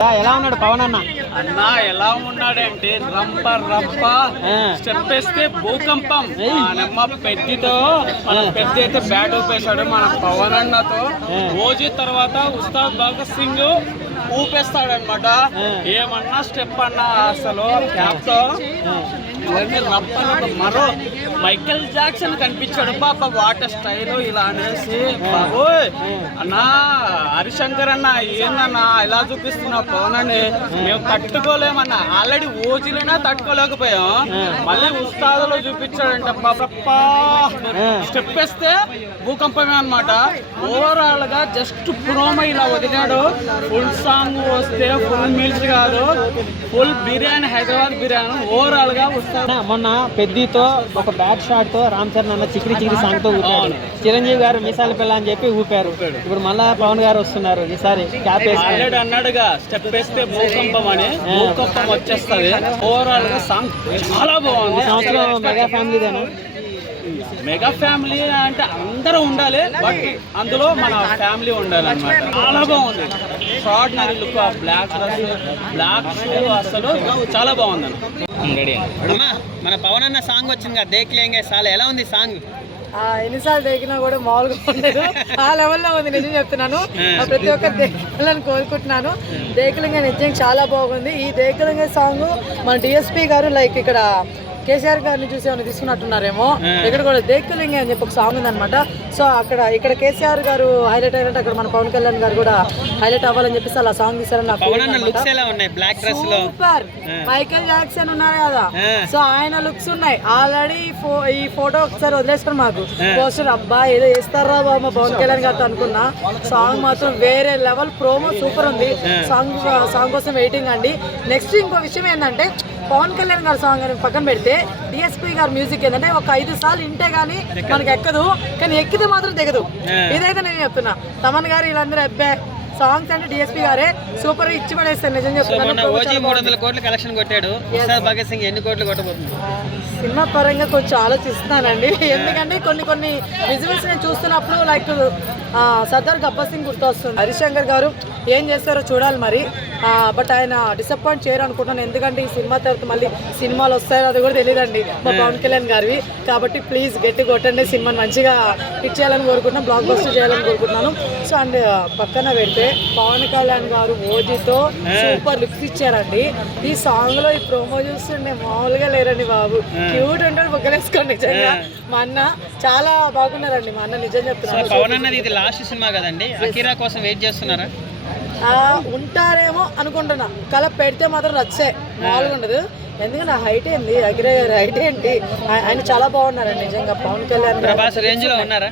ఎలా ఉన్నాడు పవన్ అన్న? అన్నా ఎలా ఉన్నాడంటే రంప రంప స్టెప్ వేస్తే భూకంపం. మనమ్మ పెద్దితో మన పెద్ద అయితే బ్యాట్ ఊపేశాడు. మన పవన్ అన్నతో ఓజీ తర్వాత ఉస్తాద్ భగత్ సింగ్ ఊపేస్తాడనమాట. ఏమన్నా స్టెప్ అన్నా అసలు క్యాప్ తో మరో మైకేల్ జాక్సన్ కనిపించాడు. పాప వాటర్ స్టైల్ ఇలా అనేసి బాబు అన్నా హరిశంకర్ అన్న ఏందన్నా ఇలా చూపిస్తున్నావు పవన్ అని మేము తట్టుకోలేమన్నా. ఆల్రెడీ ఓజీలైనా తట్టుకోలేకపోయాం, మళ్ళీ ఉస్తాదులో చూపించాడంట. పాప స్టెప్ వేస్తే భూకంపమే అనమాట. ఓవరాల్ గా జస్ట్ ప్రోమో ఇలా వదిలాడు. ఫుల్ సాంగ్ వస్తే ఫుల్ మీల్స్ కాదు, ఫుల్ బిర్యానీ, హైదరాబాద్ బిర్యానీ. ఓవరాల్ గా మొన్న పెద్దితో ఒక బ్యాట్ షాట్ తో రామ్ చరణ్ అన్న చిక్కిరి చిక్కిరి సాంగ్ తో ఊపారు. చిరంజీవి గారు మిసాల పిల్ల అని చెప్పి ఊపారు. ఇప్పుడు మళ్ళా పవన్ గారు వస్తున్నారు. ఈసారి క్యాప్ ఆల్రెడీ అన్నాడుగా స్టెప్ వేస్తే భూకంపం అని, భూకంపం వచ్చేస్తుంది. ఓవరాల్ గా సాంగ్ చాలా బాగుంది. సంవత్సరం మెగా ఫ్యామిలీదేనా? మెగా ఫ్యామిలీ అంటే అందరూ ఉండాలి, బట్ అందులో మన ఫ్యామిలీ ఉండాలి అనమాట. చాలా బాగుంది. Extraordinary look, black dress, black shoe, అసలు చాలా బాగుంది. మన పవన్ అన్న సాంగ్ వచ్చింది కదా, దేక్ లేంగే సాలే, ఎలా ఉంది సాంగ్? ఎన్నిసార్లు దేకినా కూడా మామూలుగా ఉండదు, ఆ లెవెల్లో ఉంది. నిజం చెప్తున్నాను, ప్రతి ఒక్కరు దేకాలని కోరుకుంటున్నాను. దేకలింగ నిజంగా చాలా బాగుంది. ఈ దేకలింగ సాంగ్ మన డిఎస్పీ గారు లైక్ ఇక్కడ కేసీఆర్ గారిని చూసి ఏమైనా తీసుకున్నట్టున్నారేమో. ఇక్కడ కూడా దేక్కలింగే అని చెప్పి ఒక సాంగ్ ఉందన్నమాట. సో ఇక్కడ కేసీఆర్ గారు హైలైట్ అయినట్టు అక్కడ మన పవన్ కళ్యాణ్ గారు కూడా హైలైట్ అవ్వాలని చెప్పేసి అలా సాంగ్ తీసారని సూపర్. మైకేల్ జాక్సన్ ఉన్నారు కదా, సో ఆయన లుక్స్ ఉన్నాయి. ఆల్రెడీ ఈ ఫోటో ఒకసారి వదిలేసుకుని మాకు పోస్టర్, అబ్బా ఏదో వేస్తారా బాబు మా పవన్ కళ్యాణ్ గారితో అనుకున్నా. సాంగ్ మాత్రం వేరే లెవెల్, ప్రోమో సూపర్ ఉంది. సాంగ్ కోసం వెయిటింగ్ అండి. నెక్స్ట్ ఇంకో విషయం ఏంటంటే, పవన్ కళ్యాణ్ గారి సాంగ్ అని పక్కన పెడితే డిఎస్పీ గారి మ్యూజిక్ ఏంటంటే ఒక 5 సార్లు వింటే గానీ మనకి ఎక్కదు, కానీ ఎక్కితే మాత్రం దిగదు. ఇదైతే నేను చెప్తున్నా. తమన్ గారు వీళ్ళందరూ అబ్బాయి సాంగ్స్ అంటే డిఎస్పీ గారే సూపర్ ఇచ్చి పడేస్తారు. నిజం చెప్తున్నాను. 300 కోట్లు కలెక్షన్ కొట్టాడు. భగత్ సింగ్ ఎన్ని కోట్లు కొట్టబోతుంది? సినిమా పరంగా కొంచెం ఆలోచిస్తున్నానండి. ఎందుకంటే కొన్ని విజువల్స్ నేను చూస్తున్నప్పుడు లైక్ సర్దార్ గబ్బర్ సింగ్ గుర్తొస్తుంది. హరిశంకర్ గారు ఏం చేస్తారో చూడాలి మరి. బట్ ఆయన డిసప్పాయింట్ చేయరు అనుకుంటున్నాను. ఎందుకంటే ఈ సినిమా తర్వాత మళ్ళీ సినిమాలు వస్తాయో అది కూడా తెలియదండి మా పవన్ కళ్యాణ్ గారివి. కాబట్టి ప్లీజ్ గట్టి కొట్టండి, సినిమాని మంచిగా పిక్ చేయాలని కోరుకుంటున్నాను, బ్లాక్ బస్టర్ చేయాలని కోరుకుంటున్నాను. సో అండ్ పక్కన పెడితే పవన్ కళ్యాణ్ గారు ఓజీతో సూపర్ లుక్స్ ఇచ్చారండి. ఈ సాంగ్ లో ఈ ప్రోమో చూస్తుండే మామూలుగా లేరండి బాబు. క్యూట్ ఉంటాడు, బొగ్గలేసుకోండి. నిజంగా మా అన్న చాలా బాగున్నారండి. మా అన్న నిజం చెప్తున్నాను. పవన్ అన్నది ఇది లాస్ట్ సినిమా కదండి, అఖీరా కోసం వెయిట్ చేస్తున్నారా? ఉంటారేమో అనుకుంటున్నా. కల పెడితే మాత్రం రచ్చే, మామూలుగా ఉండదు. ఎందుకంటే హైట్ ఏంది, అఖిరా గారి హైట్ ఏంటి, ఆయన చాలా బాగున్నారండి నిజంగా. పవన్ కళ్యాణ్ రేంజ్ లో ఉన్నారా?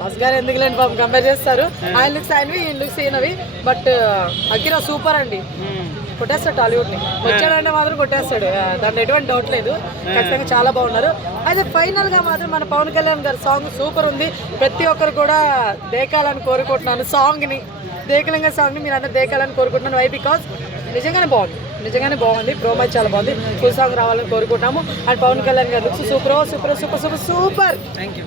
బస్ గారు ఎందుకు లేండి పాపం, కంపేర్ చేస్తారు. ఆయన లుక్స్ ఆయనవి, ఈ లుక్స్ ఈయనవి. బట్ అఖిరా సూపర్ అండి, కొట్టేస్తాడు టాలీవుడ్ ని. వచ్చాడంటే మాత్రం కొట్టేస్తాడు, దాంట్లో ఎటువంటి డౌట్ లేదు. ఖచ్చితంగా చాలా బాగున్నారు. అయితే ఫైనల్ గా మాత్రం మన పవన్ కళ్యాణ్ గారి సాంగ్ సూపర్ ఉంది. ప్రతి ఒక్కరు కూడా దేకాలని కోరుకుంటున్నాను. సాంగ్ ని, దేకలింగ సాంగ్ ని మీరు అందరూ దేకాలని కోరుకుంటున్నాను. వై బికాస్ నిజంగానే బాగుంది. ప్రోమో చాలా బాగుంది. ఫుల్ సాంగ్ రావాలని కోరుకుంటున్నాము. అండ్ పవన్ కళ్యాణ్ గారి లుక్స్ సూపర్. థ్యాంక్ యూ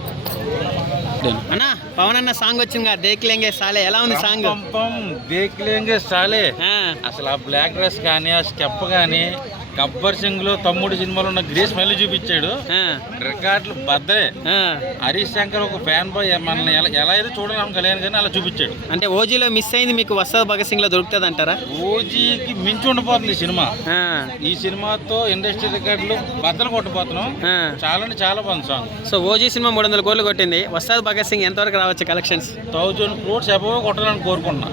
అన్నా. పవన్ అన్న సాంగ్ వచ్చింది కదా, దేక్ లేంగే సాలే, ఎలా ఉంది సాంగ్? దేక్ లేంగే సాలే. అసలు ఆ బ్లాక్ డ్రెస్ కానీ, ఆ స్టెప్ కానీ, గబ్బర్ సింగ్ లో తమ్ముడు సినిమాలో ఉన్న గ్రేస్ మళ్ళీ చూపించాడు. రికార్డులు బద్దలే. హరీష్ శంకర్ ఒక ఫ్యాన్ బాయ్, మనల్ని ఎలా అయితే చూడాలని కళ్యాణ్ కానీ అలా చూపించాడు. అంటే ఓజీలో మిస్ అయింది మీకు ఉస్తాద్ భగత్ సింగ్ లో దొరుకుతుంది అంటారా? ఓజీకి మించి ఉండిపోతుంది ఈ సినిమా. ఈ సినిమాతో ఇండస్ట్రీ రికార్డులు బద్దలు కొట్టిపోతున్నాం. చాలా బాగుంది సాంగ్. సో ఓజీ సినిమా 300 కోట్లు కొట్టింది. ఉస్తాద్ భగత్ సింగ్ ఎంతవరకు రావచ్చు కలెక్షన్స్? 1000 crores అబవ్ కొట్టాలని కోరుకున్నా.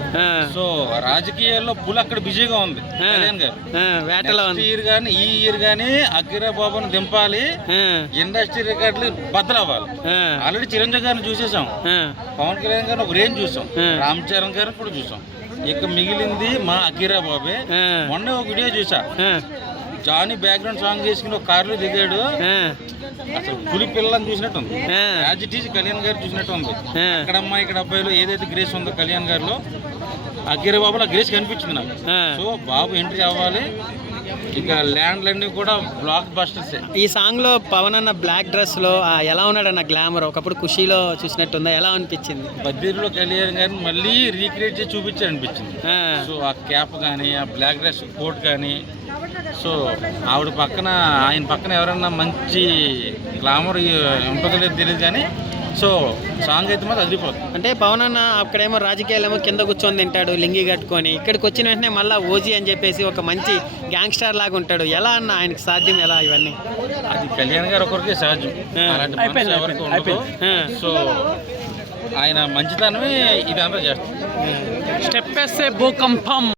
సో రాజకీయాల్లో పుల్ అక్కడ బిజీగా ఉంది కళ్యాణ్ గారు. వేటలో ఉంది. ఈ ఇయర్ గానీ అఖిరా బాబుని దింపాలి, ఇండస్ట్రీ రికార్డులు బద్దలవ్వాలి. ఆల్రెడీ చిరంజీవి గారిని చూసేసాం, పవన్ కళ్యాణ్ గారిని ఒక రేంజ్ చూసాం, రామ్ చరణ్ గారిని కూడా చూసాం. ఇక మిగిలింది మా అఖిరా బాబే. మొన్న ఒక వీడియో చూసా, జానీ బ్యాక్గ్రౌండ్ సాంగ్ చేసుకుని ఒక కారులో దిగాడు. అసలు పులి పిల్లని చూసినట్టు ఉంది, యాజ్ ఇట్ ఈజ్ కళ్యాణ్ గారు చూసినట్టు ఉంది. ఇక్కడ అమ్మాయి ఇక్కడ అబ్బాయిలో ఏదైతే గ్రేస్ ఉందో కళ్యాణ్ గారిలో, అఖిరా బాబులో గ్రేస్ కనిపించింది నాకు. సో బాబు ఎంట్రీ అవ్వాలి, ఇక ల్యాండ్లన్నీ కూడా బ్లాక్ బస్టర్సే. ఈ సాంగ్ లో పవన్ అన్న బ్లాక్ డ్రెస్ లో ఎలా ఉన్నాడన్న గ్లామర్ ఒకప్పుడు ఖుషీలో చూసినట్టుందా, ఎలా అనిపించింది? బద్దీర్లో కళ్యాణ్ గారిని మళ్ళీ రీక్రియేట్ చేసి చూపించారు అనిపించింది. ఆ, సో ఆ క్యాప్ కానీ ఆ బ్లాక్ డ్రెస్ కోట్ కానీ, సో ఆవిడ పక్కన ఆయన పక్కన ఎవరన్నా మంచి గ్లామర్ ఉంటుందో లేదో తెలియదు కానీ సో సాంగ్ అయితే మాత్రం అదిరిపోతుంది. అంటే పవన్ అన్న అక్కడేమో రాజకీయాలేమో కింద కూర్చొని తింటాడు లింగి కట్టుకొని, ఇక్కడికి వచ్చిన వెంటనే మళ్ళీ ఓజీ అని చెప్పేసి ఒక మంచి గ్యాంగ్స్టర్ లాగా ఉంటాడు. ఎలా అన్న ఆయనకి సాధ్యం ఎలా ఇవన్నీ? అది కళ్యాణ్ గారు ఒకరికే సహజం, అలాంటి మనసు ఎవరికి ఉండదు. సో ఆయన మంచితనమే ఇదంతా చేస్తారు. స్టెప్ వేస్తే భూకంపం.